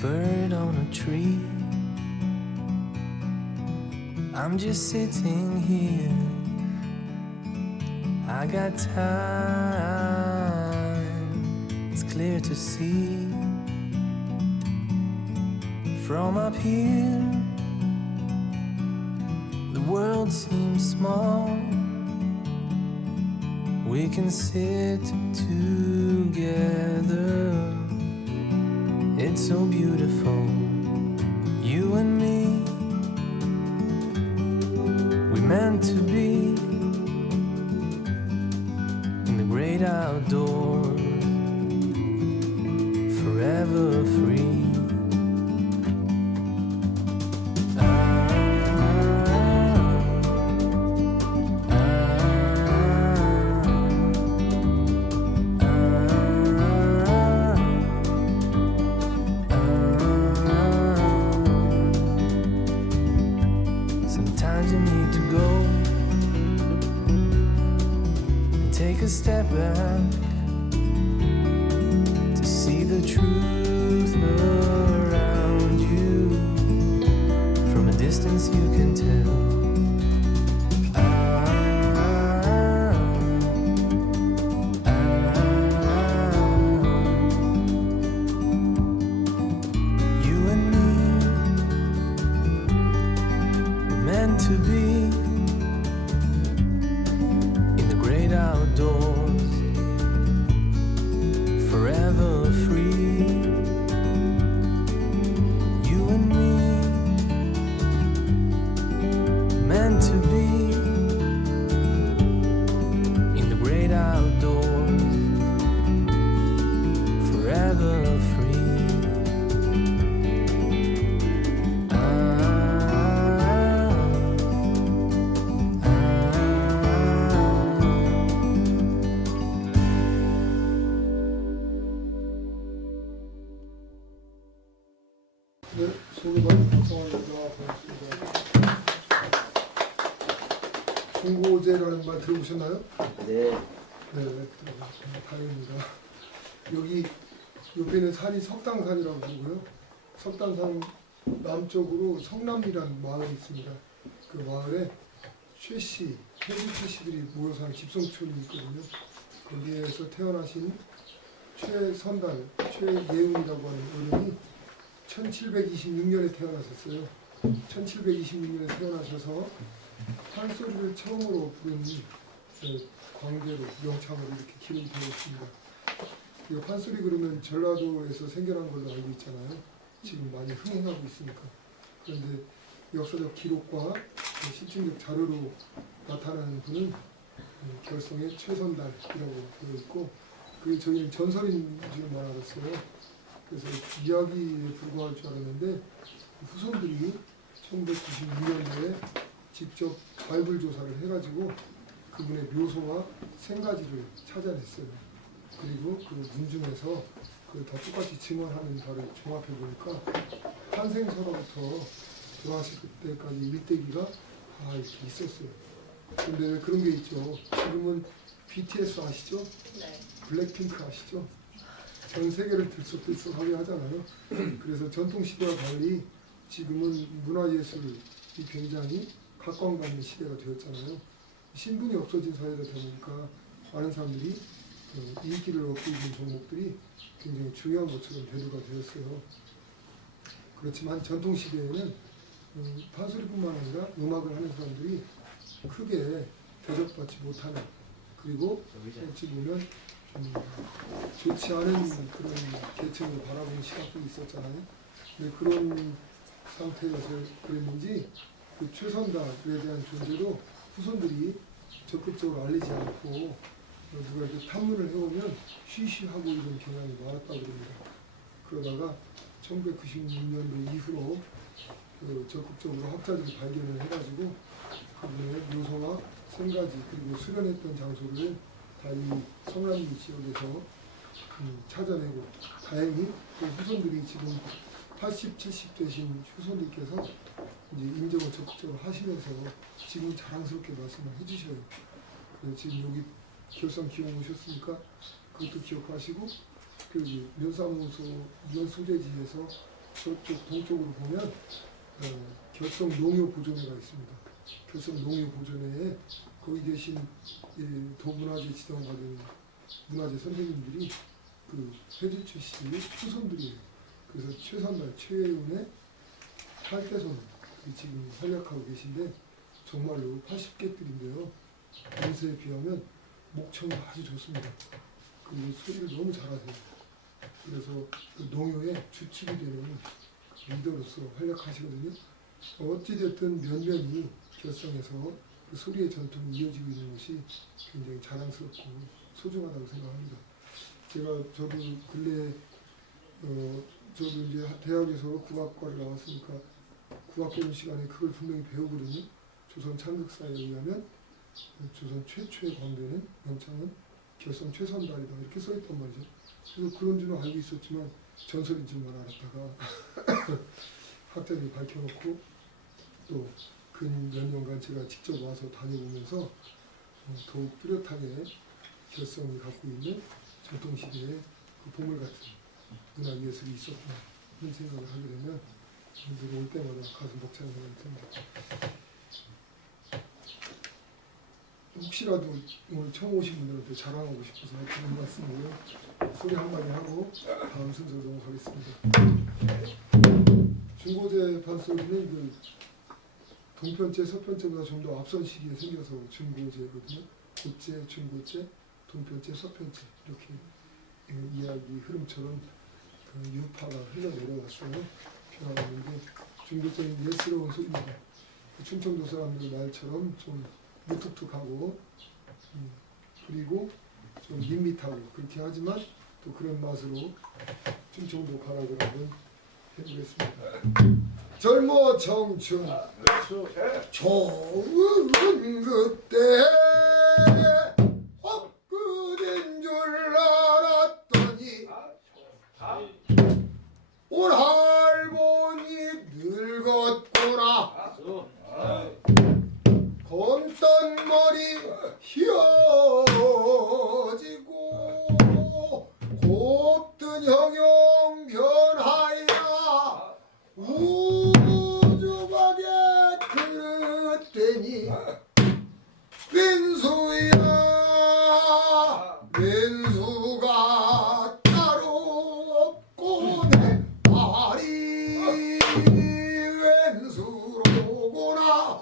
bird on a tree. I'm just sitting here. I got time. It's clear to see from up here. The world seems small. We can sit together. It's so beautiful, you and me. We meant to be in the great outdoors, forever free. Sometimes you need to go and take a step back to see the truth around you. From a distance you can tell. You and me were meant to be in the great outdoors, forever free. You and me meant to be in the great outdoors, forever free. 네, 소개받은 박성환입니다. 반갑습니다. 중고제라는 말 들어보셨나요? 네, 네, 들어보셨습니다. 다행입니다. 여기 옆에는 산이 석당산이라고 부르고요. 석당산 남쪽으로 성남리라는 마을이 있습니다. 그 마을에 최씨, 해주 최씨들이 모여 사는 집성촌이 있거든요. 거기에서 태어나신 최선달, 최예은이라고 하는 어른이 1726년에 태어나셨어요. 1726년에 태어나셔서 판소리를 처음으로 부른 광대로 명창으로 이렇게 기록이 되어 있습니다. 이 판소리 그러면 전라도에서 생겨난 걸로 알고 있잖아요. 지금 많이 흥행하고 있으니까. 그런데 역사적 기록과 실증적 자료로 나타나는 분은 결성의 최선달이라고 되어 있고, 그게 저희는 전설인 줄만 알았어요. 그래서 이야기에 불과할 줄 알았는데 후손들이 1996년도에 직접 발굴 조사를 해가지고 그분의 묘소와 생가지를 찾아냈어요. 그리고 그 문중에서 그 다 똑같이 증언하는 바를 종합해 보니까 탄생서로부터 돌아가실 때까지 일대기가 다 이렇게 있었어요. 근데 왜 그런 게 있죠? 지금은 BTS 아시죠? 네. 블랙핑크 아시죠? 전 세계를 들썩들썩하게 하잖아요. 그래서 전통시대와 달리 지금은 문화예술이 굉장히 각광받는 시대가 되었잖아요. 신분이 없어진 사회다 보니까 많은 사람들이 인기를 얻고 있는 종목들이 굉장히 중요한 것처럼 대두가 되었어요. 그렇지만 전통시대에는 판소리뿐만 아니라 음악을 하는 사람들이 크게 대접받지 못하는, 그리고 어찌 보면 좋지 않은 그런 계층을 바라보는 시각도 있었잖아요. 근데 그런 상태여서 그랬는지 그 최선달에 대한 존재도 후손들이 적극적으로 알리지 않고 누가 이렇게 탐문을 해오면 쉬쉬하고 이런 경향이 많았다고 합니다. 그러다가 1996년도 이후로 적극적으로 학자들이 발견을 해가지고 그분의 묘소와 생가지 그리고 수련했던 장소를 다 이 성남리 지역에서 찾아내고, 다행히 그 후손들이 지금 80, 70 되신 후손들께서 이제 인정을 적극적으로 하시면서 지금 자랑스럽게 말씀을 해주셔요. 그래서 지금 여기 결산 기용 오셨으니까 그것도 기억하시고, 그 면사무소 면소재지에서 저쪽 동쪽으로 보면 결성 농협 보존회가 있습니다. 결성 농협 보존회에 거기 계신 도문화재 지정받은 문화재 선생님들이 그 회주 출신의 초선들이에요. 그래서 최선달 최혜운의 8대손 지금 활약하고 계신데 정말로 80개들인데요. 연세에 비하면 목청이 아주 좋습니다. 그리고 소리를 너무 잘하세요. 그래서 그 농협의 주축이 되는 리더로서 활약하시거든요. 어찌됐든 면면이 결성해서 그 소리의 전통이 이어지고 있는 것이 굉장히 자랑스럽고 소중하다고 생각합니다. 저도 근래 저도 이제 대학에서 국악과를 나왔으니까 국악 배우는 시간에 그걸 분명히 배우거든요. 조선 창극사에 의하면 조선 최초의 광대는 명창은 결성 최선달이다 이렇게 써있단 말이죠. 그래서 그런 줄은 알고 있었지만 전설인 줄만 알았다가 학자들이 밝혀놓고 또 근 몇 년간 제가 직접 와서 다녀보면서 더욱 뚜렷하게 결성이 갖고 있는 전통시대의 그 보물같은 문화예술이 있었구나 이런 생각을 하게 되면 늘 올 때마다 가슴 벅차는 생각이 듭니다. 혹시라도 오늘 처음 오신 분들한테 자랑하고 싶어서 그런 말씀이고요. 소리 한마디 하고 다음 순서로 넘어가겠습니다. 중고제 판소리는 그 동편제, 서편제보다 좀 더 앞선 시기에 생겨서 중고제거든요. 고제, 중고제, 동편제, 서편제 이렇게 이야기 흐름처럼 그 유파가 흘러내려왔어요. 변화했는데 중고제는 예스러운 소리입니다. 충청도 사람들 말처럼 좀 무뚝뚝하고 그리고 좀 밋밋하고 그렇게 하지만 또 그런 맛으로 충청도 가락을 한번 해보겠습니다. 젊어 청춘 좋은 그때 헛그댄 줄 알았더니 올 할머니 늙었구나. 검던 머리 휘어지고 곱든 형용 변하여 우주박에 들었더니 왼수야 왼수가 따로 없고 내 말이 왼수로구나.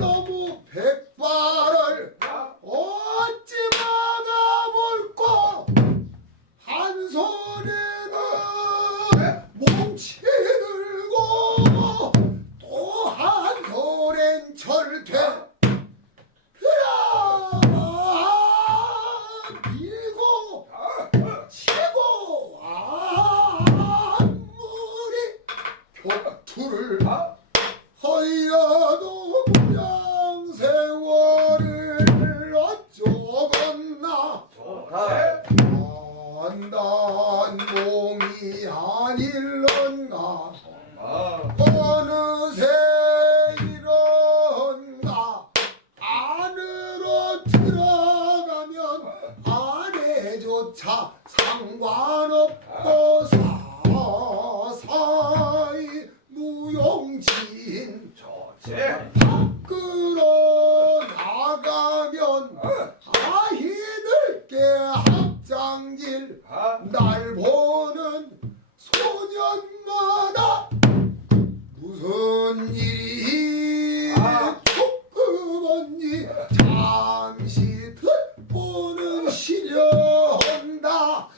너무 백발을 어찌 막아볼꼬 한 손에는 몽치 들고 또 한 손엔 절대 그라 밀고 치고 아무리 격투를 허여도 무량 세월을 어쩌겠나. 단단 몸이 아닐런가. 어느새 이런가. 안으로 들어가면 아내조차 상관없고 사사이 무용지인 밖으로 나가면 아이들께 합장질 날 보는 소년마다 무슨 일이 조금언니 잠시 듣보는 시련다.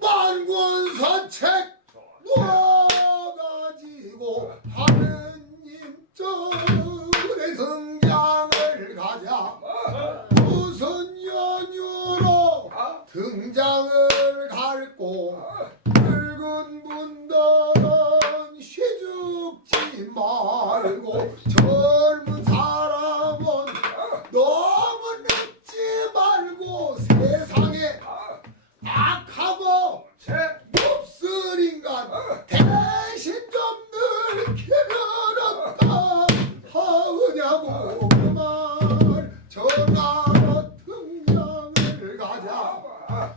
만권사책 놓아가지고 하느님 절에 등장을 가자. 무슨 연유로 등장을 갈고 늙은 분들은 쉬죽지 말고 젊은 사람은 너무 늙지 말고 세상에 악하고 몹쓸 인간 대신 좀 늙히면 어떠 하느냐고 그 말 전하러 등장을 가자.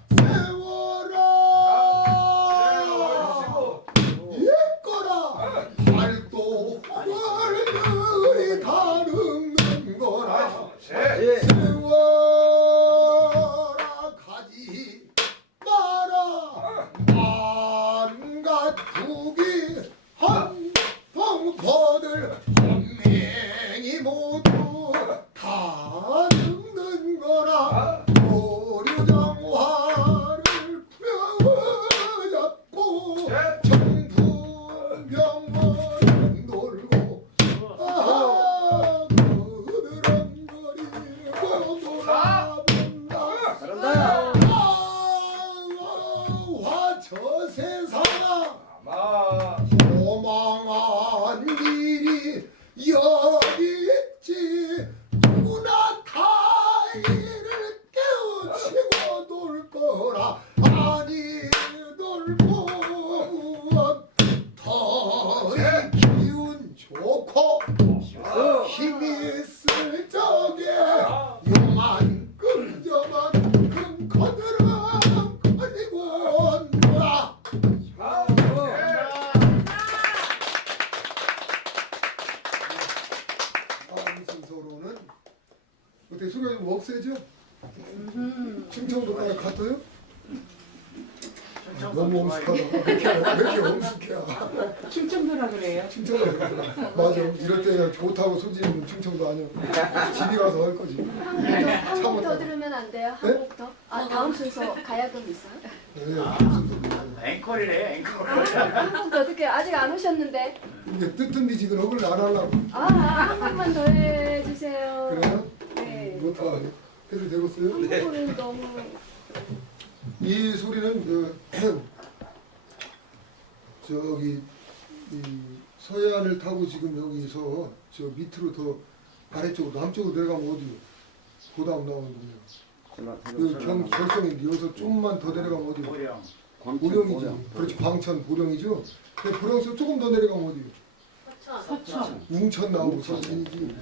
세월아 사투기 한방파들 한맹이 모두 다 죽는 거라 오류장화를 펴잡고 정부병원은 돌고 그드렁거리고 돌아본다 저 세상아 도망한 길이 여기 있지 누구나 타이를 깨우치고 놀 거라 아니 놀고 털이 기운 좋고 힘이 있을 적에 요만큼 저만큼 거들어거리고 놀아 다음 순서로는 어떻게 소리가 좀 억세죠? 충청도 가야 같아요? 너무 엄숙하다. 왜 이렇게 엄숙해? 충청도라 그래요. 충청도 맞아. 이럴 때 좋다고 소지는 충청도 아니야. 집이 가서 할 거지. 한곡 더 들으면 안 돼요? 한 곡 더? 아 다음 순서 가야금 있어요? 네, 앵콜이래 앵콜. 한 곡 더 듣게요. 아직 안 오셨는데. 이게 뜨뜻미지근억을 안 하려고. 한 곡만 더 해주세요. 그래요? 네. 못하네. 해도 되겠어요? 한국어는 너무 이 소리는 저기 이 서해안을 타고 지금 여기서 저 밑으로 더 아래쪽으로 남쪽으로 내려가면 어디요? 고다음 나오는군요. 그 결성인데 여기서 좀만 더 내려가면 어디요? 보령. 보령이죠. 그렇지 광천 보령이죠. 근데 보령에서 조금 더 내려가면 어디요? 서천. 웅천 나오고 서천이지.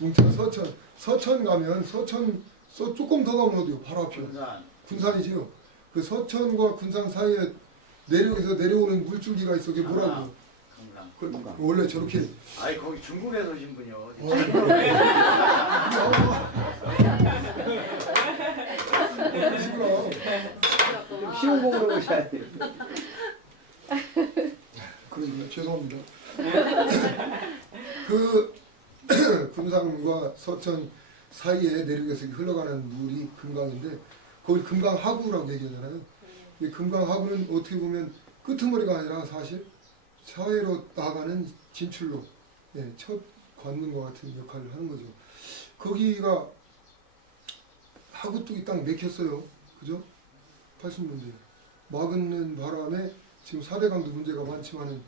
웅천 서천. 서천 가면 서천 조금 더 가면 어디요? 바로 앞이요. 군산. 군산이지요. 그 서천과 군산 사이에 내려서 내려오는 물줄기가 있어. 그게 뭐라고? 강남. 그 원래 저렇게. 아니 거기 중국에서 오신 분이요. 쉬운 곡으로 오셔야 돼요. 그러니까 죄송합니다. 그 군산과 서천 사이에 내륙에서 흘러가는 물이 금강인데 거기 금강하구라고 얘기하잖아요. 이 금강하구는 어떻게 보면 끄트머리가 아니라 사실 사회로 나가는 진출로 첫 관문과 같은 역할을 하는 거죠. 거기가 하구 뚝이 딱 맥혔어요. 그죠? 80년대 막는 바람에 지금 4대 강도 문제가 많지만은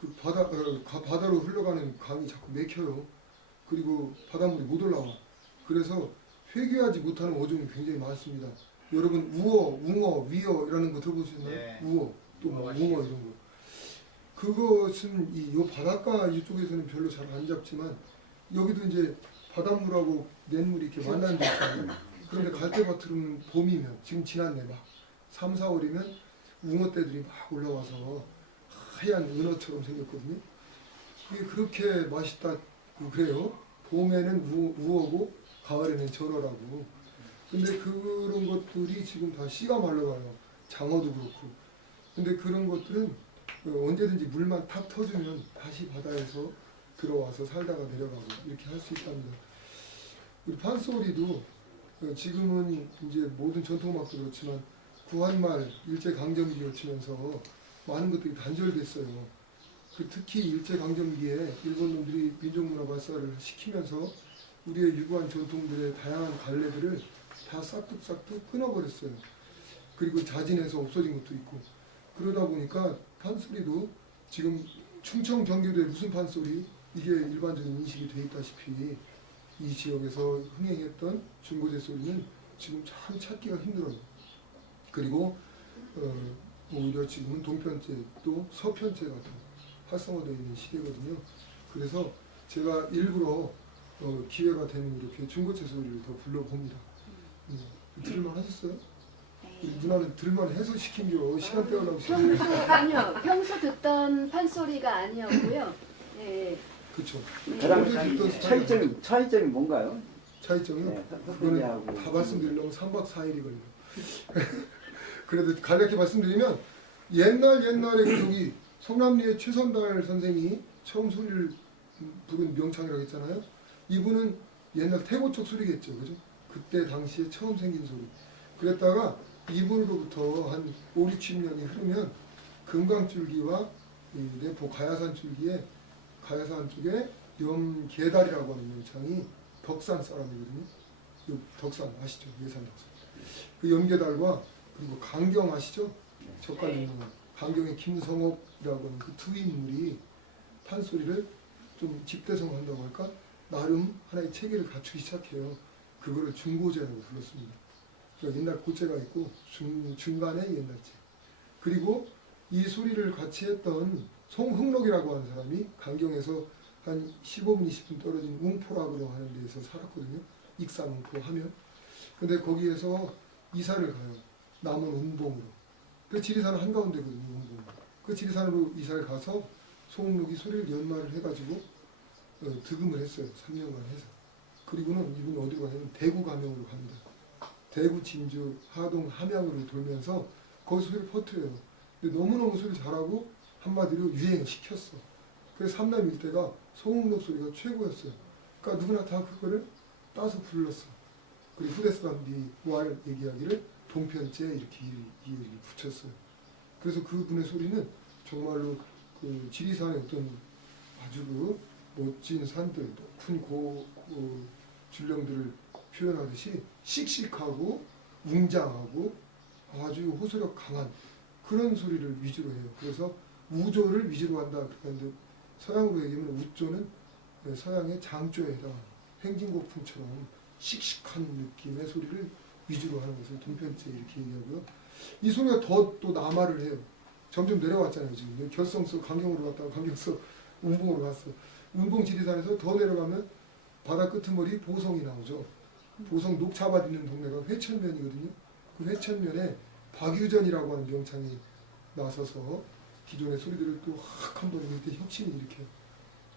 그 바다로 흘러가는 강이 자꾸 맥혀요. 그리고 바닷물이 못 올라와. 그래서 회귀하지 못하는 어종이 굉장히 많습니다. 여러분 우어, 웅어, 위어 이라는 거 들어보셨나요? 네. 우어, 또 뭐 웅어 이런 거. 그것은 요 바닷가 이쪽에서는 별로 잘 안 잡지만 여기도 이제 바닷물하고 냇물이 이렇게 만나는 데 있어요. 그런데 갈대밭으로는 봄이면 지금 지났네 막 3, 4월이면 웅어떼들이 막 올라와서 하얀 은어처럼 생겼거든요. 그게 그렇게 맛있다 그래요. 봄에는 우어고 가을에는 전어라고. 근데 그런 것들이 지금 다 씨가 말라가요. 장어도 그렇고. 근데 그런 것들은 언제든지 물만 탁 터주면 다시 바다에서 들어와서 살다가 내려가고 이렇게 할 수 있답니다. 우리 판소리도 지금은 이제 모든 전통음악도 그렇지만 구한말 일제강점기를 치면서 많은 것들이 단절됐어요. 특히 일제강점기에 일본 놈들이 민족문화 발사를 시키면서 우리의 유구한 전통들의 다양한 갈래들을 다 싹둑싹둑 끊어버렸어요. 그리고 자진해서 없어진 것도 있고. 그러다 보니까 판소리도 지금 충청 경기도에 무슨 판소리 이게 일반적인 인식이 돼 있다시피 이 지역에서 흥행했던 중고제 소리는 지금 참 찾기가 힘들어요. 그리고 오히려 지금은 동편제 또 서편제가 더 활성화되어 있는 시대거든요. 그래서 제가 일부러 기회가 되면 이렇게 중고제 소리를 더 불러봅니다. 들을만 하셨어요? 누나는 들만 해서 시킨겨. 시간 때우려고 시킨 아니요. 평소 듣던 판소리가 아니었고요. 예. 그쵸. 그다음 듣던 차이점이 뭔가요? 차이점이요? 네, 그거는 다 말씀드리려면 3박 4일이 걸려요. 그래도 간략히 말씀드리면 옛날에 저기 성남리의 최선달 선생이 처음 소리를 부른 명창이라고 했잖아요. 이분은 옛날 태고 쪽 소리겠죠, 그죠? 그때 당시에 처음 생긴 소리. 그랬다가 이분으로부터 한 5, 60년이 흐르면 금강줄기와 이 내포 가야산 줄기에 가야산 쪽에 염계달이라고 하는 명창이 덕산 사람이거든요. 요 덕산 아시죠? 예산 덕산. 그 염계달과 그리고 강경 아시죠? 젓갈 유명한 강경의 김성옥이라고 하는 그 두 인물이 판소리를 좀 집대성한다고 할까? 나름 하나의 체계를 갖추기 시작해요. 그거를 중고제라고 불렀습니다. 그러니까 옛날 고제가 있고 중간에 옛날제. 그리고 이 소리를 같이 했던 송흥록이라고 하는 사람이 강경에서 한 15분, 20분 떨어진 웅포라고 하는 데에서 살았거든요. 익산 웅포 하면. 근데 거기에서 이사를 가요. 남원 운봉으로. 그 지리산은 한가운데거든요. 운봉. 그 지리산으로 이사를 가서 송흥록이 소리를 연마를 해가지고 득음을 했어요. 3년간 해서. 그리고는 이분이 어디로 가냐면 대구 가명으로 갑니다. 대구, 진주, 하동, 함양으로 돌면서 거기서 소리를 퍼뜨려요. 근데 너무너무 소리 잘하고 한마디로 유행시켰어. 그래서 삼남 일대가 송흥록 소리가 최고였어요. 그러니까 누구나 다 그거를 따서 불렀어. 그리고 후대 사람들이 왈 얘기하기를 동편제 이렇게 이름을 붙였어요. 그래서 그분의 소리는 정말로 그 지리산의 어떤 아주 그 멋진 산들, 높은 줄령들을 표현하듯이 씩씩하고 웅장하고 아주 호소력 강한 그런 소리를 위주로 해요. 그래서 우조를 위주로 한다. 그런데 서양으로 얘기하면 우조는 서양의 장조에 해당하는 행진곡풍처럼 씩씩한 느낌의 소리를 위주로 하는 것을 동편제 이렇게 얘기하고요. 이 소리가 더 또 남하를 해요. 점점 내려왔잖아요. 지금 결성서 강경으로 갔다가 강경서 운봉으로 갔어. 운봉 지리산에서 더 내려가면 바다 끄트머리 보성이 나오죠. 보성 녹차밭 있는 동네가 회천면이거든요. 그 회천면에 박유전이라고 하는 명창이 나서서 기존의 소리들을 또 확 한번 이렇게 혁신을 일으켜요.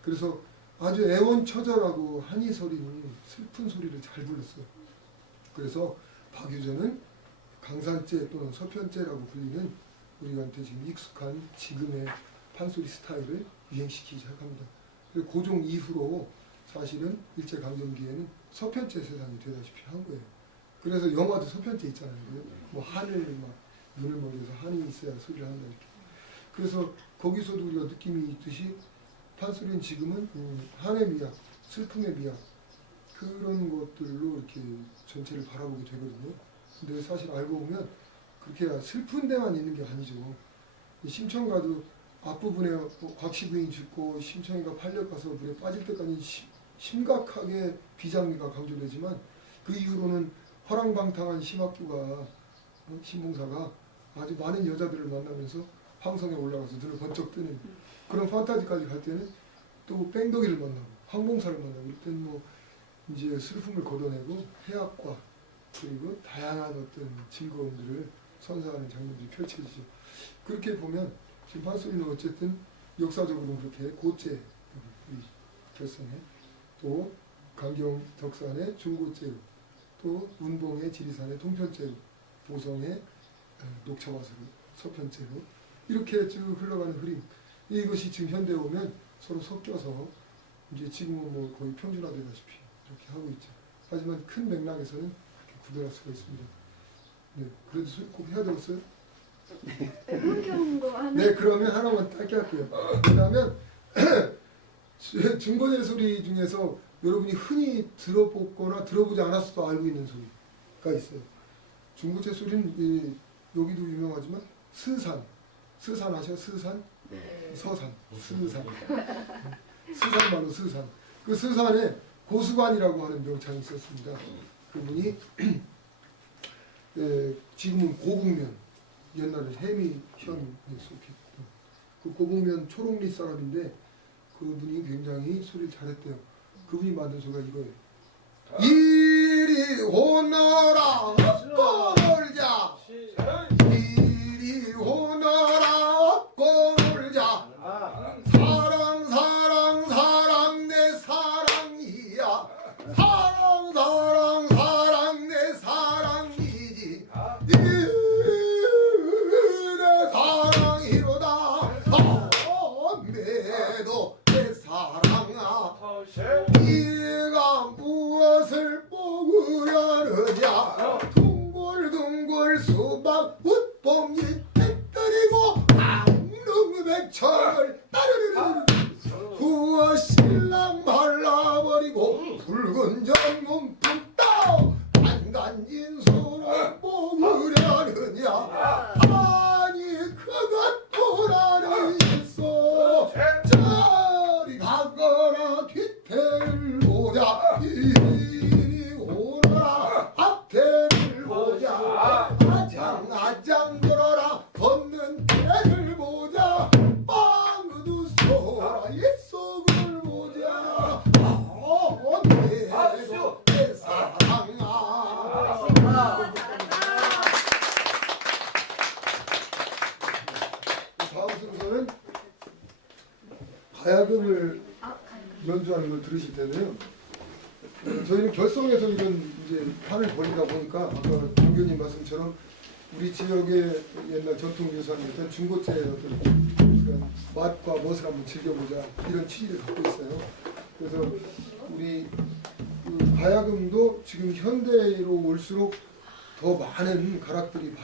그래서 아주 애원처절하고 한이서리는 슬픈 소리를 잘 불렀어요. 그래서 박유전은 강산제 또는 서편제라고 불리는 우리한테 지금 익숙한 지금의 판소리 스타일을 유행시키기 시작합니다. 그리고 고종 이후로 사실은 일제강점기에는 서편제 세상이 되다시피 한 거예요. 그래서 영화도 서편제 있잖아요. 뭐 하늘 막 눈을 멀리서 한이 있어야 소리를 한다 이렇게. 그래서 거기서도 우리가 느낌이 있듯이 판소리는 지금은 한의 미학, 슬픔의 미학 그런 것들로 이렇게 전체를 바라보게 되거든요. 근데 사실 알고 보면 그렇게 슬픈 데만 있는 게 아니죠. 심청가도 앞부분에 곽시 부인이 죽고 심청이가 팔려가서 물에 빠질 때까지 심각하게 비장미가 강조되지만 그 이후로는 허랑방탕한 심학규가 신봉사가 아주 많은 여자들을 만나면서 황성에 올라가서 눈을 번쩍 뜨는 그런 판타지까지 갈 때는 또 뺑덕이를 만나고 황봉사를 만나고 이럴 때는 뭐 이제 슬픔을 걷어내고 해학과 그리고 다양한 어떤 즐거움들을 선사하는 장면들이 펼쳐지죠. 그렇게 보면 지금 판소리는 어쨌든 역사적으로 그렇게 고제 결성해 또 강경 덕산의 중고제로 또 운봉의 지리산의 동편제로 보성의 녹차밭으로 서편제로 이렇게 쭉 흘러가는 흐름 이것이 지금 현대에 오면 서로 섞여서 이제 지금은 뭐 거의 평준화되다시피 이렇게 하고 있죠. 하지만 큰 맥락에서는 이렇게 구별할 수가 있습니다. 네, 그래도 꼭 해야 되겠어요? 흥겨운 거 하나. 네, 그러면 하나만 짧게 할게요. 왜냐하면 중고제 소리 중에서 여러분이 흔히 들어보거나 들어보지 않았어도 알고 있는 소리가 있어요. 중고제 소리는 여기도 유명하지만 스산 아셔? 스산? 네. 서산, 스산. 스산만으로 스산. 그 스산에 고수관이라고 하는 명창이 있었습니다. 그분이 지금은 고국면, 옛날에 해미현에 속했던 그 고국면 초록리 사람인데 그분이 굉장히 소리를 잘했대요. 그분이 만든 소리가 이거예요. 이리 오너라 꼬놀자 이리 오너라 꼬놀자 사랑 내 사랑이야 사랑 내 사랑이지 내 사랑 백천을 따르르르 후어 신랑 말라버리고 붉은 전문품 따 안간인소를 먹으려느냐 아니 그것보다는 있어 저리 가거라 뒤태를 보자 이리 오너라 앞태를 보자 아장 걸어라 걷는 태를 보자 빵도 쏘라 옛속을 보자 내 사랑아 다음 순서는 가야금을 연주하는 걸 들으실 텐데요. 저희는 결성해서 이런 이제 판을 벌이다 보니까 아까 장교님 말씀처럼 우리 지역의 옛날 전통 유산이었던 중고제의 어떤 그런 맛과 멋을 한번 즐겨보자 이런 취지를 갖고 있어요. 그래서 우리 그 가야금도 지금 현대로 올수록 더 많은 가락들이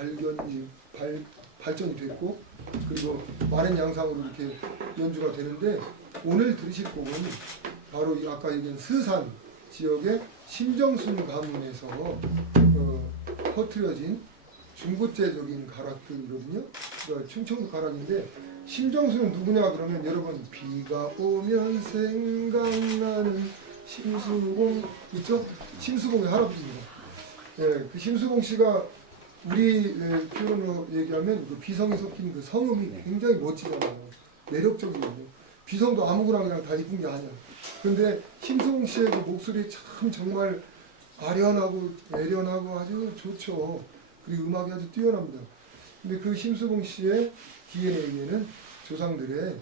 발전이 됐고 그리고 많은 양상으로 이렇게 연주가 되는데 오늘 들으실 곡은 바로 이 아까 얘기한 스산 지역의 심정순 가문에서 퍼뜨려진 중고제적인 가락들이거든요. 그러니까 충청도 가락인데 심정순은 누구냐 그러면 여러분 비가 오면 생각나는 심수봉 있죠? 심수봉의 할아버지입니다. 예, 그 심수봉 씨가 우리 표현으로 얘기하면 그 비성이 섞인 그 성음이 굉장히 멋지잖아요. 매력적이거든요. 비성도 아무거나 그냥 다 이쁜 게 아니야. 그런데 심수봉 씨의 그 목소리 참 정말 아련하고 애련하고 아주 좋죠. 그리고 음악이 아주 뛰어납니다. 근데 그 심수봉 씨의 DNA에는 조상들의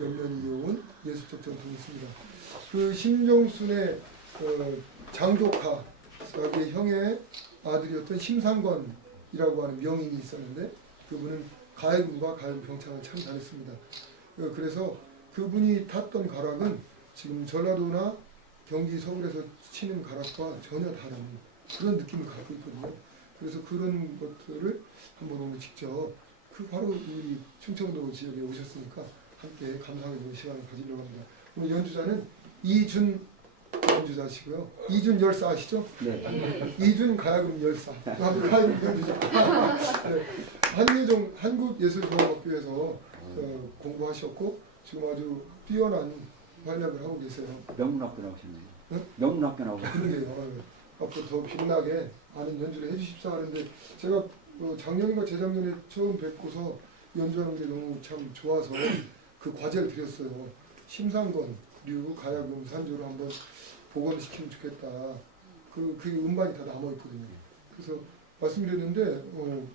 연면이 이어온 예술적 전통이 있습니다. 그 심정순의 장조카, 자기 형의 아들이었던 심상권이라고 하는 명인이 있었는데 그분은 가야금과 가야금 병창을 참 잘했습니다. 그래서 그분이 탔던 가락은 지금 전라도나 경기 서울에서 치는 가락과 전혀 다른 그런 느낌을 갖고 있거든요. 그래서 그런 것들을 한번 오늘 직접 그 바로 우리 충청도 지역에 오셨으니까 함께 감상해보는 시간을 가지려고 합니다. 오늘 연주자는 이준 연주자시고요. 이준 열사 아시죠? 네. 이준 가야금 열사. 가야금 연주자. 네. 한예종 한국예술종합학교에서 공부하셨고 지금 아주 뛰어난 활약을 하고 계세요. 명문학교 나오셨네요. 응? 명문학교 나오셨네요. 그러게요. 앞으로 더 빛나게 많은 연주를 해주십사 하는데 제가 작년인가 재작년에 처음 뵙고서 연주하는 게 너무 참 좋아서 그 과제를 드렸어요. 심상권류 가야금 산조를 한번 복원시키면 좋겠다. 그 음반이 다 남아있거든요. 그래서 말씀드렸는데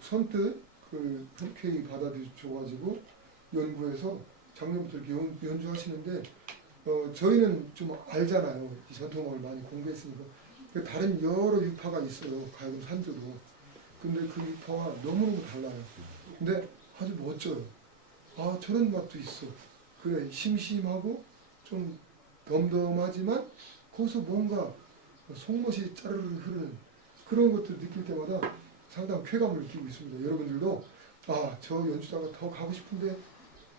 선뜻 그 흔쾌히 받아주셔가지고 연구해서 작년부터 이렇게 연주하시는데 저희는 좀 알잖아요. 이 전통음악을 많이 공부했으니까. 다른 여러 유파가 있어요. 가야금 산조도. 근데 그 유파와 너무너무 달라요. 근데 아주 멋져요. 아 저런 맛도 있어. 그래 심심하고 좀 덤덤하지만 거기서 뭔가 속멋이 짜르르 흐르는 그런 것들 느낄 때마다 상당한 쾌감을 느끼고 있습니다. 여러분들도 아 저 연주자가 더 가고 싶은데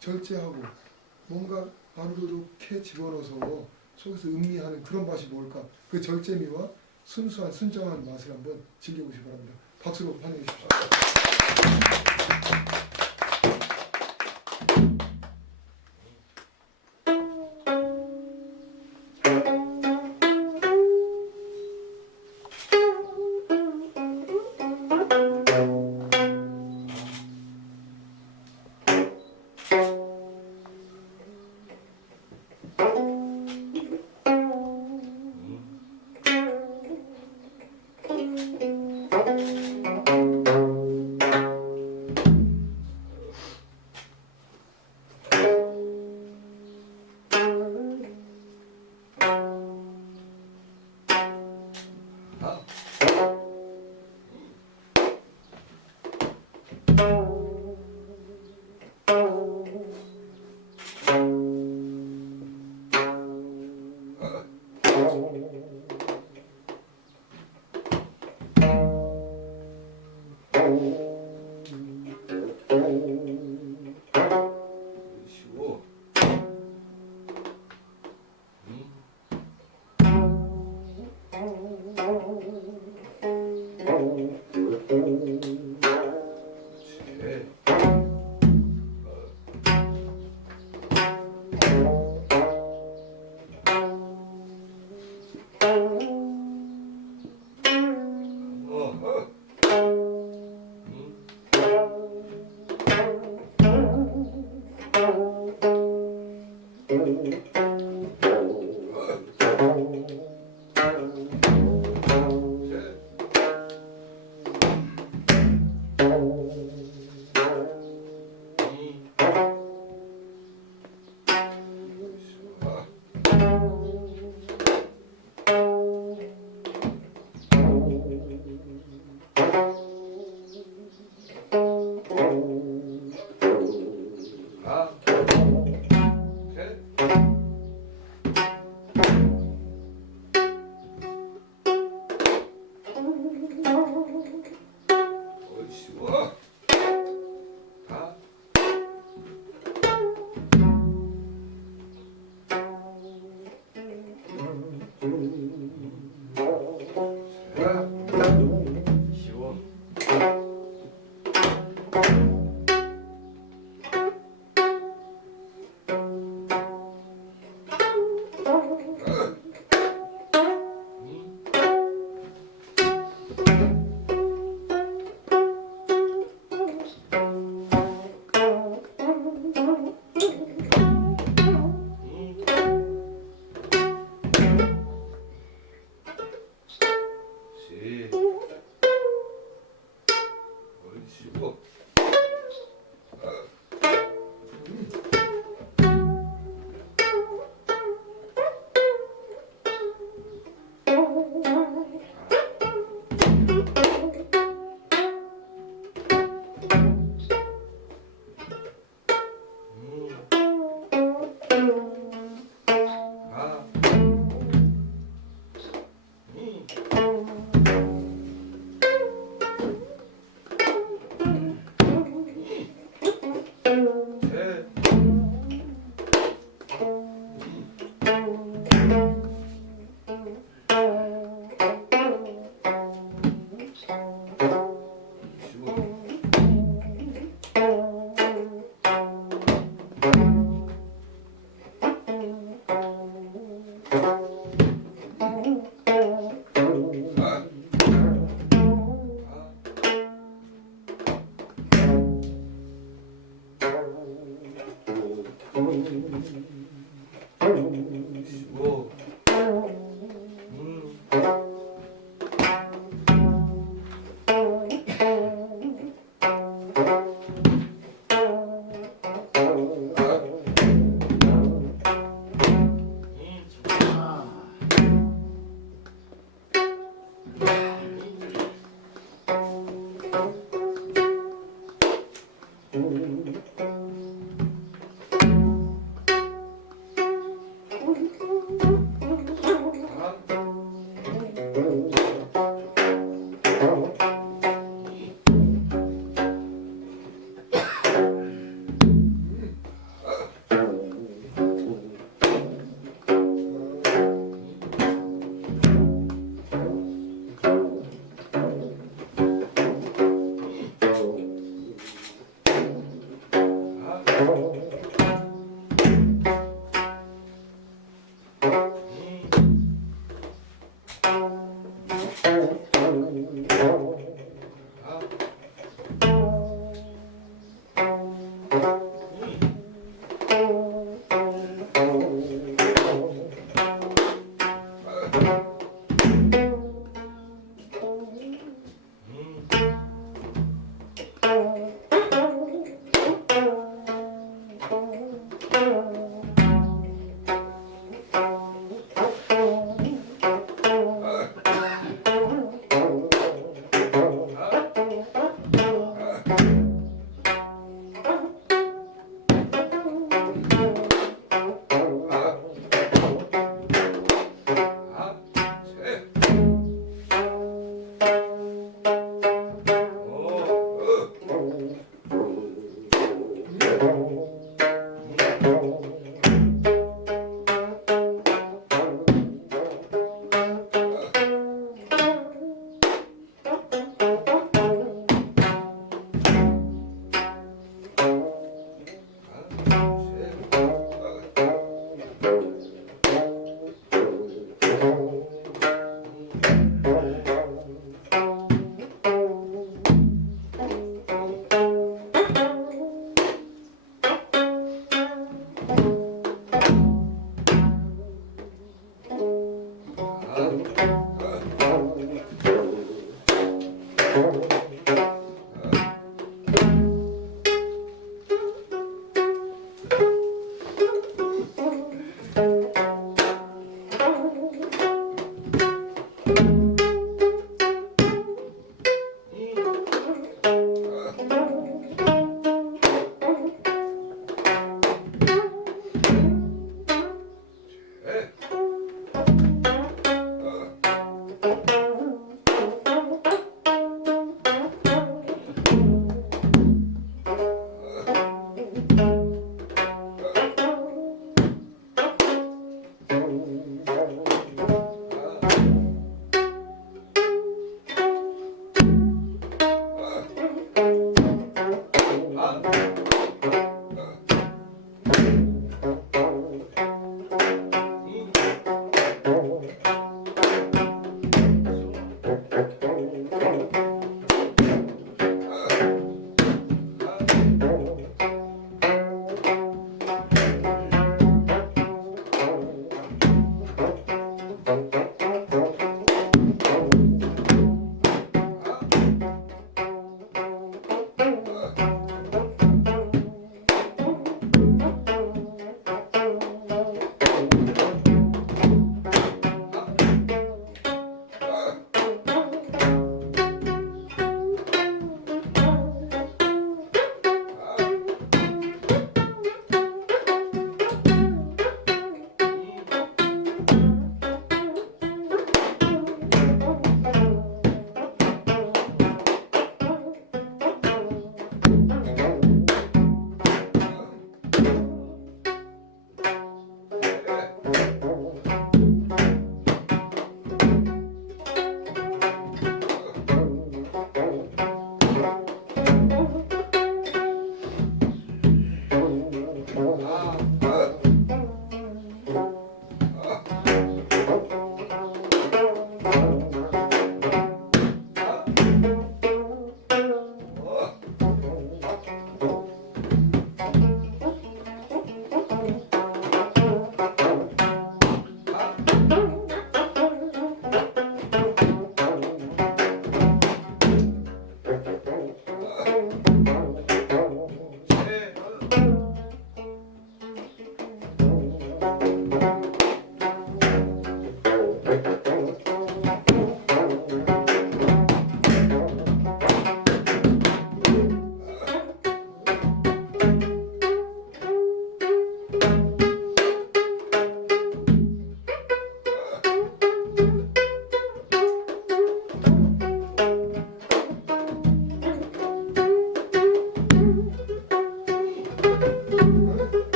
절제하고 뭔가 안으로 이렇게 집어넣어서 속에서 음미하는 그런 맛이 뭘까? 그 절제미와 순수한 순정한 맛을 한번 즐겨보시기 바랍니다. 박수로 환영해 주십시오. 쉬워. 어.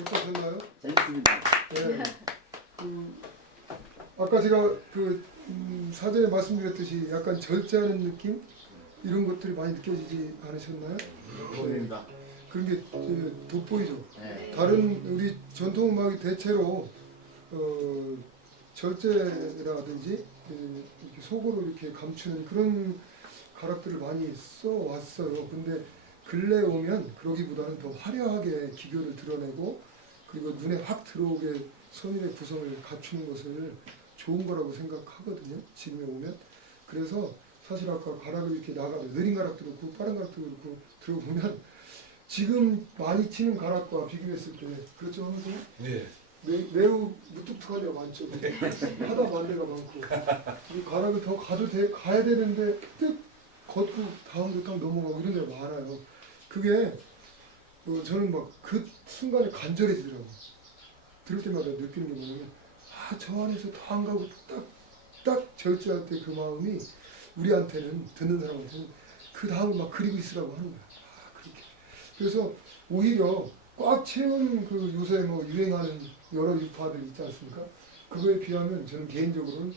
어떠셨나요? 재밌습니다. 네. 아까 제가 사전에 말씀드렸듯이 약간 절제하는 느낌 이런 것들이 많이 느껴지지 않으셨나요? 보입니다. 그런 게 돋보이죠. 네. 다른 우리 전통 음악이 대체로 절제라든지 이렇게 속으로 이렇게 감추는 그런 가락들을 많이 써왔어요. 근데 근래 오면 그러기보다는 더 화려하게 기교를 드러내고 그리고 눈에 확 들어오게 선율의 구성을 갖추는 것을 좋은 거라고 생각하거든요. 지금에 오면. 그래서 사실 아까 가락을 이렇게 나가면 느린 가락도 그렇고 빠른 가락도 그렇고 들어보면 지금 많이 치는 가락과 비교했을 때 그렇죠 선생님? 네. 매우 무뚝뚝한 데가 많죠. 하다 만 데가 많고 이 가락을 더 가야 되는데 뜩 걷고 다음도 딱 넘어가고 이런 데가 많아요. 그게 저는 막 그 순간에 간절해지더라고요. 들을 때마다 느끼는 게 뭐냐면 저 안에서 더 안 가고 딱 절제할 때 그 마음이 우리한테는 듣는 사람한테는 그 다음을 막 그리고 있으라고 하는 거야. 그렇게. 그래서 오히려 꽉 채운 그 요새 뭐 유행하는 여러 유파들 있지 않습니까? 그거에 비하면 저는 개인적으로는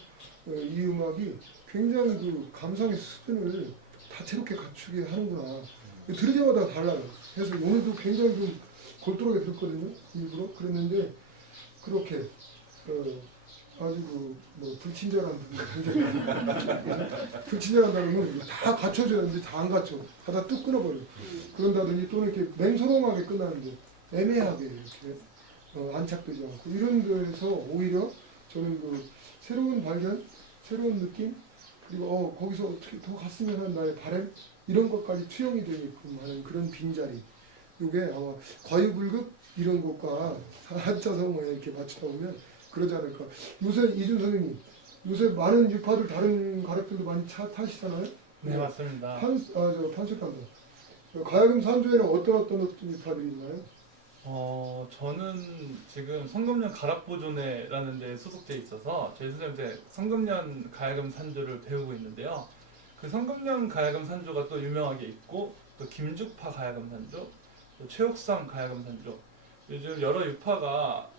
이 음악이 굉장히 그 감성의 수준을 다채롭게 갖추게 하는구나. 들을 때마다 달라요. 그래서 오늘도 굉장히 좀 골똘하게 들었거든요. 일부러. 그랬는데 그렇게 아주 뭐 불친절한 분들 불친절한다는 건 다 갖춰줘야지 다 안 갖춰. 하다 뚝 끊어버려. 그런다든지 또는 이렇게 맹소롱하게 끝나는데 애매하게 이렇게 안착되지 않고 이런 데서 오히려 저는 그 새로운 발견, 새로운 느낌 그리고 거기서 어떻게 더 갔으면 하는 나의 바람 이런 것까지 투영이 되게끔 하는 그런 빈자리. 이게 아마 과유불급 이런 것과 한자성어에 이렇게 맞추다 보면 그러지 않을까. 요새 이준 선생님, 요새 많은 유파들 다른 가락들도 많이 타시잖아요. 네, 맞습니다. 판소탄다. 가야금 산조에는 어떤 유파들이 있나요? 저는 지금 성금년 가락보존회라는 데 소속돼 있어서 저희 선생님한테 성금년 가야금 산조를 배우고 있는데요. 그 성금년 가야금 산조가 또 유명하게 있고 또 김죽파 가야금 산조, 또 최옥삼 가야금 산조, 요즘 여러 유파가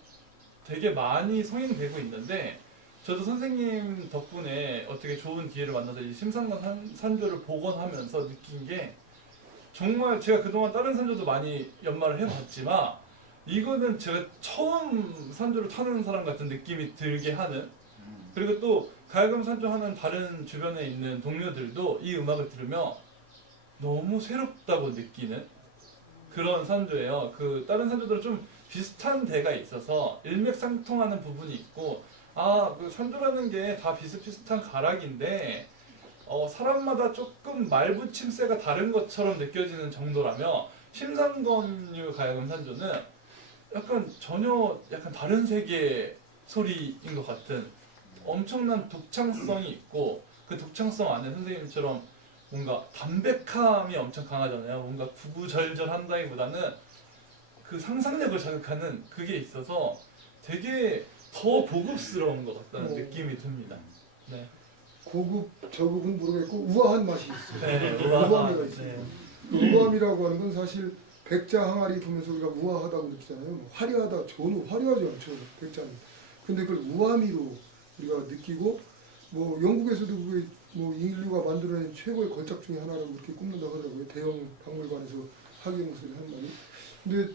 되게 많이 성행되고 있는데 저도 선생님 덕분에 어떻게 좋은 기회를 만나서 이 심상관 산조를 복원하면서 느낀 게 정말 제가 그동안 다른 산조도 많이 연마를 해봤지만 이거는 제가 처음 산조를 타는 사람 같은 느낌이 들게 하는, 그리고 또 가야금 산조 하는 다른 주변에 있는 동료들도 이 음악을 들으며 너무 새롭다고 느끼는 그런 산조예요. 그 다른 산조들은 좀 비슷한 데가 있어서 일맥상통하는 부분이 있고, 그 산조라는 게 다 비슷비슷한 가락인데 사람마다 조금 말붙임새가 다른 것처럼 느껴지는 정도라며 심상건류 가야금 산조는 약간 전혀 약간 다른 세계의 소리인 것 같은 엄청난 독창성이 있고, 그 독창성 안에 선생님처럼 뭔가 담백함이 엄청 강하잖아요. 뭔가 구구절절한다기보다는 그 상상력을 자극하는 그게 있어서 되게 더 고급스러운 것 같다는 느낌이 듭니다. 네. 고급, 저급은 모르겠고 우아한 맛이 있어요. 네, 우아함이 있어요. 네. 우아함이라고 하는 건 사실 백자 항아리 보면서 우리가 우아하다고 느끼잖아요. 뭐 화려하다, 전혀 화려하지 않죠, 백자는. 근데 그걸 우아미로 우리가 느끼고, 뭐 영국에서도 그게 뭐 인류가 만들어낸 최고의 걸작 중에 하나라고 그렇게 꼽는다고 하더라고요. 대형 박물관에서 학예공사를 한 말이. 근데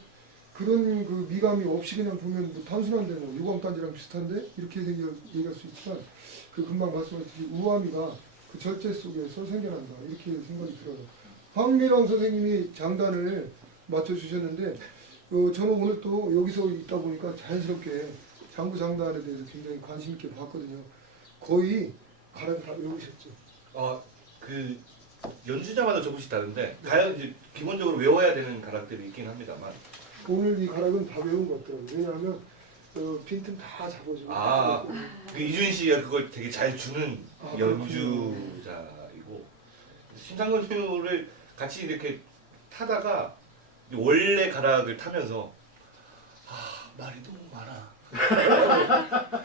그런 그 미감이 없이 그냥 보면 뭐 단순한데 뭐 유광단지랑 비슷한데 이렇게 얘기할 수 있지만, 그 금방 말씀하셨듯이 우아미가 그 절제 속에서 생겨난다, 이렇게 생각이 들어요. 황미랑 선생님이 장단을 맞춰주셨는데 저는 오늘 또 여기서 있다 보니까 자연스럽게 장구 장단에 대해서 굉장히 관심 있게 봤거든요. 거의 가락 다 외우셨죠? 그 연주자마다 조금씩 다른데 가야금 이제 기본적으로 외워야 되는 가락들이 있긴 합니다만 오늘 이 가락은 다 외운 것 같더라고요. 왜냐하면 빈틈 다 잡아주고. 그 이준 씨가 그걸 되게 잘 주는 연주자이고, 심상건류를 같이 이렇게 타다가 원래 가락을 타면서 말이 너무 많아.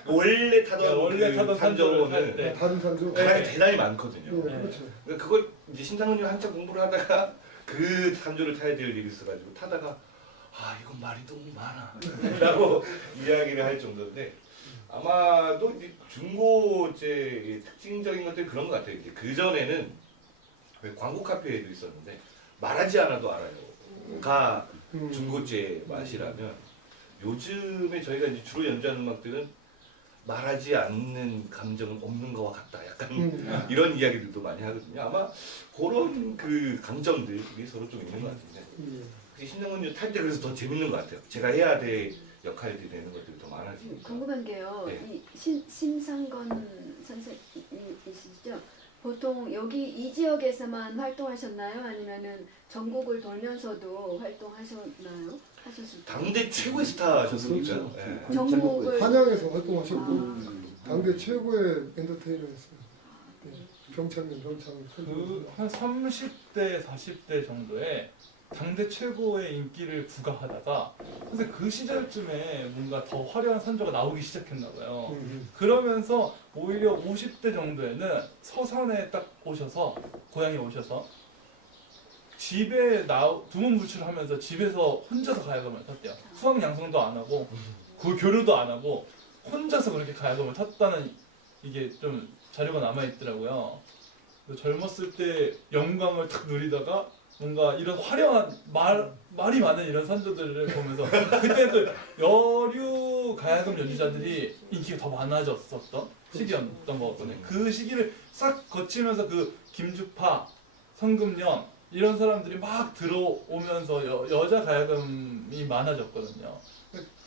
원래 타던 산조는 다른 산조. 가락이 대단히 많거든요. 네, 그렇죠. 그러니까 그걸 이제 심상건류 한참 공부를 하다가 그 산조를 타야 될 일이 있어가지고 타다가 이건 말이 너무 많아 라고 이야기를 할 정도인데, 아마도 이제 중고제의 특징적인 것들이 그런 것 같아요. 이제 그 전에는 광고 카페에도 있었는데 말하지 않아도 알아요가 중고제 맛이라면, 요즘에 저희가 이제 주로 연주하는 음악들은 말하지 않는 감정은 없는 것과 같다, 약간 이런 이야기들도 많이 하거든요. 아마 그런 그 감정들이 서로 좀 있는 것 같은데, 심상건류 탈 때 그래서 더 재밌는 것 같아요. 제가 해야 될 역할들이 되는 것들이 더 많아지니까. 궁금한 게요. 네. 이 심상건 선생님이시죠? 보통 여기 이 지역에서만 활동하셨나요? 아니면은 전국을 돌면서도 활동하셨나요? 하셨을 때? 당대 최고의 스타셨으니까. 그렇죠. 네. 전국을 한양에서 활동하셨고 당대 최고의 엔터테이너였어요. 네. 병창 그 한 30대, 40대 정도에 당대 최고의 인기를 부각하다가 근데 그 시절쯤에 뭔가 더 화려한 산조가 나오기 시작했나 봐요. 그러면서 오히려 50대 정도에는 서산에 딱 오셔서, 고향에 오셔서 집에 두문불출하면서 집에서 혼자서 가야금을 탔대요. 수학 양성도 안 하고 그 교류도 안 하고 혼자서 그렇게 가야금을 탔다는, 이게 좀 자료가 남아 있더라고요. 젊었을 때 영광을 탁 누리다가 뭔가 이런 화려한 말이 많은 이런 산조들을 보면서 그때 또 여류 가야금 연주자들이 인기가 더 많아졌었던 시기였던 거거든요. 그 시기를 싹 거치면서 그 김주파, 성금년 이런 사람들이 막 들어오면서 여자 가야금이 많아졌거든요.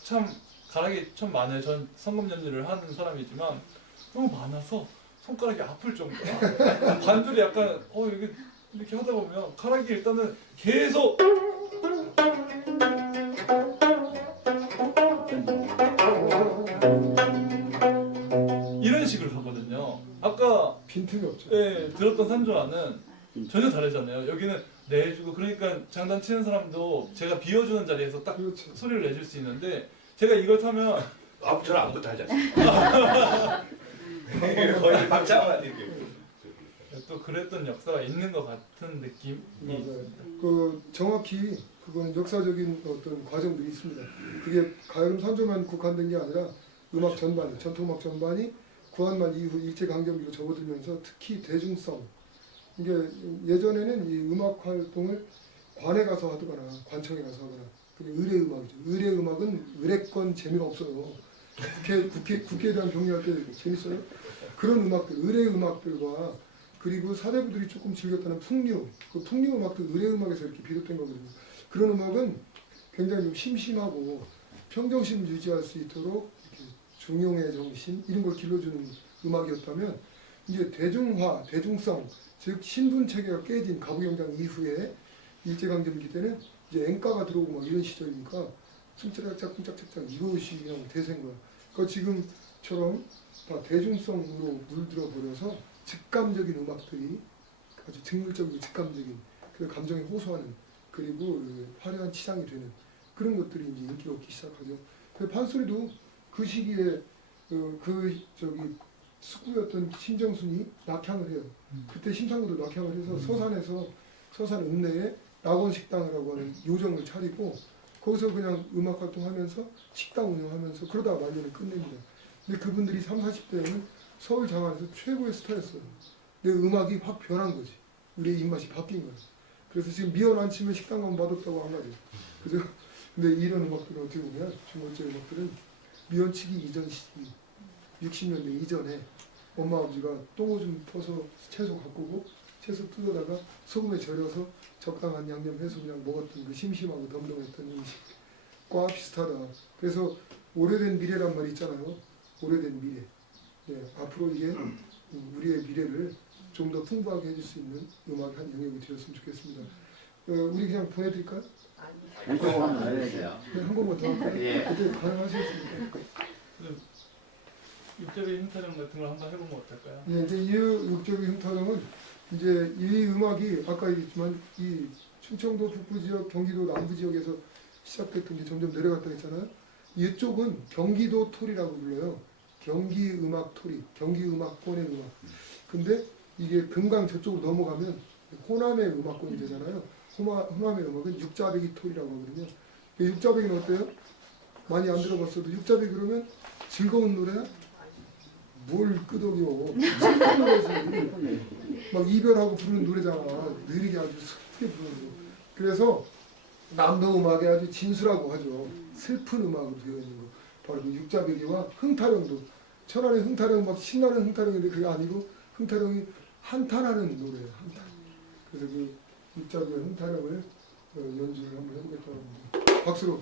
참 가락이 참 많아요. 전 성금연주를 하는 사람이지만 너무 많아서 손가락이 아플 정도야. 반줄이 약간 이렇게 하다 보면 가락이 일단은 계속 이런 식으로 가거든요. 아까 빈틈이 없죠. 들었던 산조와는 전혀 다르잖아요. 여기는 내주고 그러니까 장단 치는 사람도 제가 비워주는 자리에서 딱 그렇죠. 소리를 내줄 수 있는데 제가 이걸 타면 저는 아무것도 하지 않습니다. 거의 박자만 이렇게. 또 그랬던 역사가 있는 것 같은 느낌이 맞아요. 있습니다. 그 정확히 그건 역사적인 어떤 과정도 있습니다. 그게 가요름 산조만 국한된 게 아니라 음악 전반이, 전통음악 전반이 구한말 이후 일제강점기로 접어들면서 특히 대중성, 이게 예전에는 이 음악 활동을 관에 가서 하거나 관청에 가서 하거나 그게 의례 음악이죠. 의례 음악은 의례권 재미가 없어요. 국회에 대한 경례할 때 재밌어요. 그런 음악들, 의례 음악들과 그리고 사대부들이 조금 즐겼다는 풍류, 그 풍류 음악도 의례 음악에서 이렇게 비롯된 거거든요. 그런 음악은 굉장히 좀 심심하고 평정심을 유지할 수 있도록 이렇게 중용의 정신 이런 걸 길러주는 음악이었다면 이제 대중화, 대중성, 즉 신분 체계가 깨진 가부경장 이후에 일제강점기 때는 이제 en가가 들어오고 막 이런 시절이니까 쿵짝짝 쿵짝짝짝 이것이 그냥 대세인 거야. 그러니까 지금처럼 다 대중성으로 물들어 버려서 직감적인 음악들이 아주 직물적이고 직감적인 그 감정에 호소하는 그리고 화려한 치장이 되는 그런 것들이 이제 인기가 없기 시작하죠. 그 판소리도 그 시기에 숙구였던 신정순이 낙향을 해요. 그때 심상구도 낙향을 해서 서산 읍내에 낙원식당이라고 하는 요정을 차리고 거기서 그냥 음악 활동하면서 식당 운영하면서 그러다가 말년을 끝냅니다. 근데 그분들이 30, 40대에는 서울 장안에서 최고의 스타였어요. 근데 음악이 확 변한 거지. 우리의 입맛이 바뀐 거지. 그래서 지금 미연 안 치면 식당 가면 맛없다고 안 가죠. 그죠? 근데 이런 음악들은 어떻게 보면 중고제 음악들은 미연 치기 이전 시기 60년대 이전에 엄마 아버지가 똥오줌 퍼서 채소 가꾸고 채소 뜯어다가 소금에 절여서 적당한 양념해서 그냥 먹었던 그 심심하고 덤덤했던 음식과 비슷하다. 그래서 오래된 미래란 말이 있잖아요. 오래된 미래. 네, 앞으로 이게 우리의 미래를 좀 더 풍부하게 해줄 수 있는 음악의 한 영역이 되었으면 좋겠습니다. 우리 그냥 보내드릴까요? 왼쪽으로 한번 해야 돼요. 네, 한 번만 더 할까요? 예. 그때 가능하시겠습니까? 육제비 흉타령 같은 걸 한번 해보면 어떨까요? 네, 이제 이 육제비 흉타령은 이제 이 음악이 아까 얘기했지만 이 충청도 북부 지역, 경기도 남부 지역에서 시작됐던 게 점점 내려갔다 했잖아요. 이쪽은 경기도 톨이라고 불러요. 경기 음악 톨이, 경기 음악권의 음악. 근데 이게 금강 저쪽으로 넘어가면 호남의 음악권이 되잖아요. 호남의 음악은 육자배기 톨이라고 하거든요. 육자배기는 어때요? 많이 안 들어봤어도 육자배기 그러면 즐거운 노래? 뭘 끄덕여. 슬픈 노래지. 막 이별하고 부르는 노래잖아. 느리게 아주 슬프게 부르는 거. 그래서 남도 음악에 아주 진수라고 하죠. 슬픈 음악으로 되어 있는 거. 바로 그 육자배기와 흥타령도. 천안의 흥타령 막 신나는 흥타령인데 그게 아니고 흥타령이 한탄하는 노래예요. 한탄. 그래서 그 육자배기와 흥타령을 연주를 한번 해보겠다고 합니다. 박수로.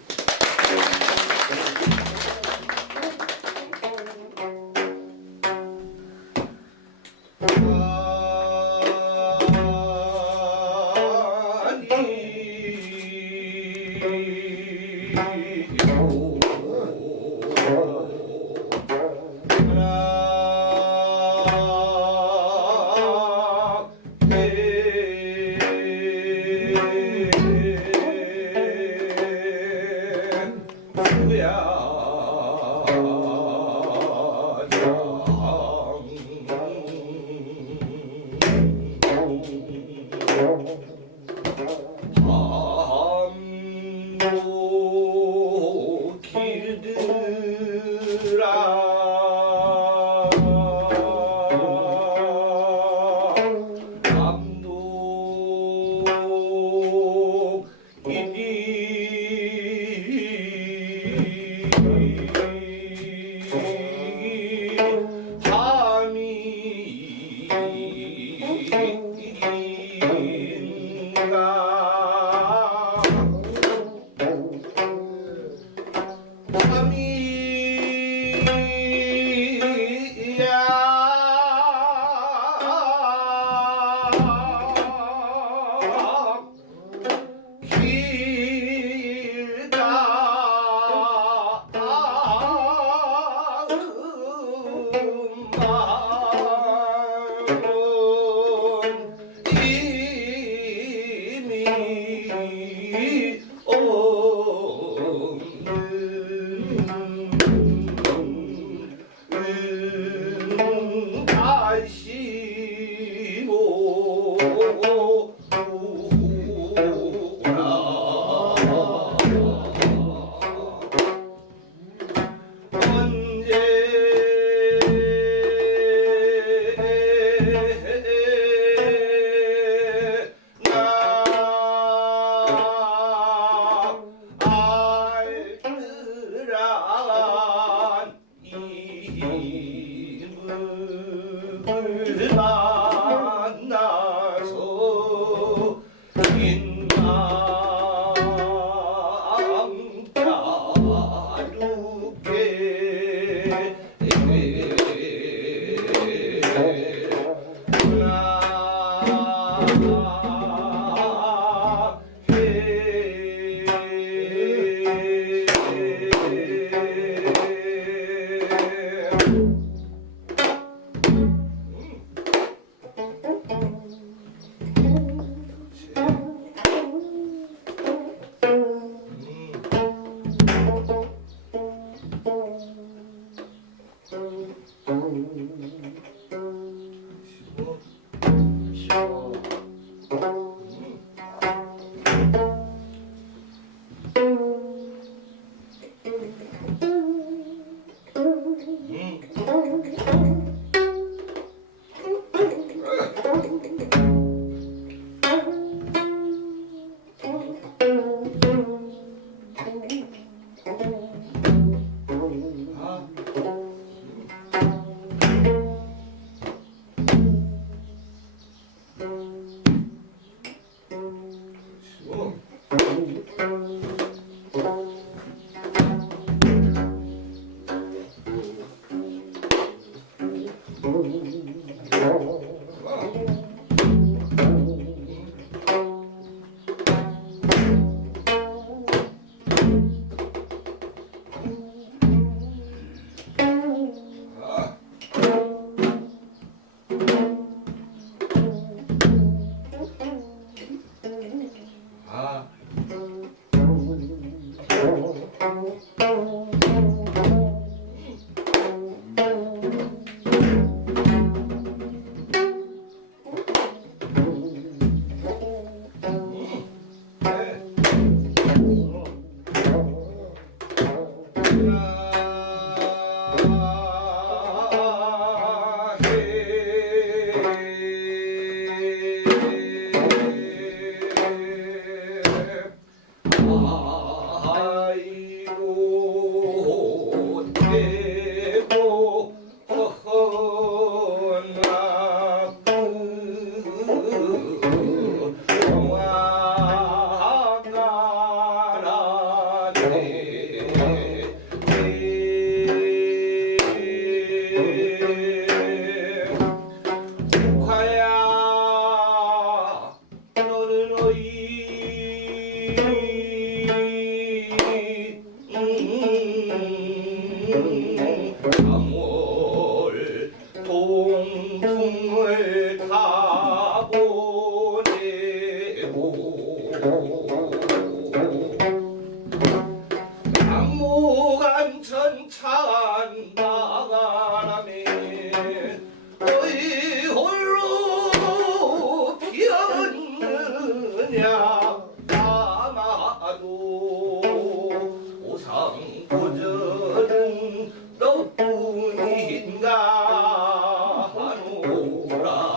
암월 동풍을 타보내고 남무간천찬 나가라매 어이 홀로 피었느냐 아마도 오상고전은 너뿐인가 하노라.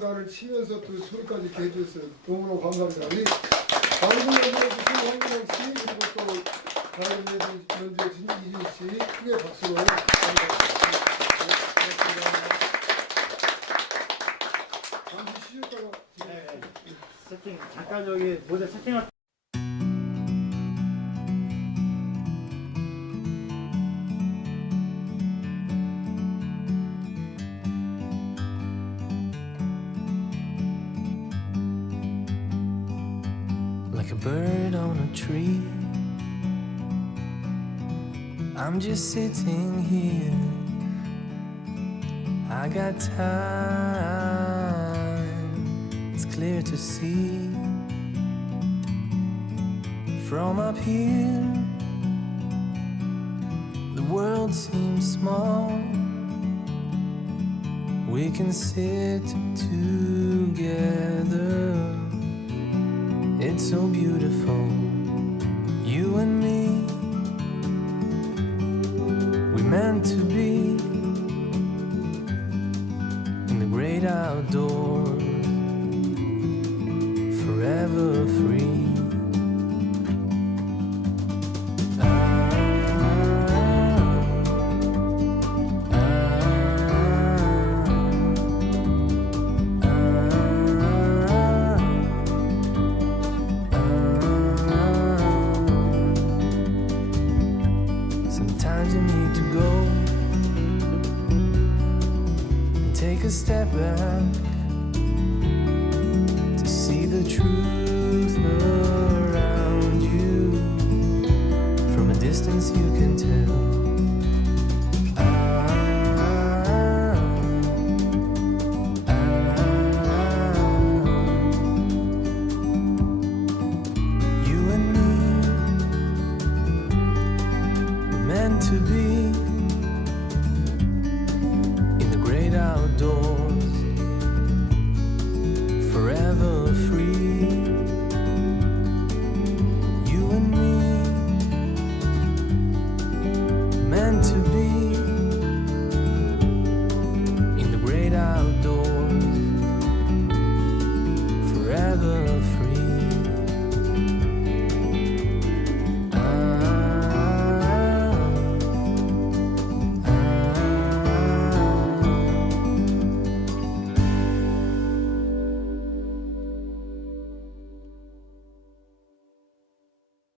장단을 치면서 또 소리까지 이렇게 해주셨어요. 너무너무 감사합니다. 우리 방송 연주해주신 황민영 씨 그리고 또 다른 연주해주신 이진 씨 크게 박수로 잠시 쉬었다가 세팅 잠깐 저기 모델 세팅할 like a bird on a tree. I'm just sitting here. I got time, it's clear to see. From up here, the world seems small. We can sit together. It's so beautiful, you and me. We meant to be in the great outdoors, forever free. Sometimes you need to go and take a step back to see the truth around you. From a distance you can tell. You and me, meant to be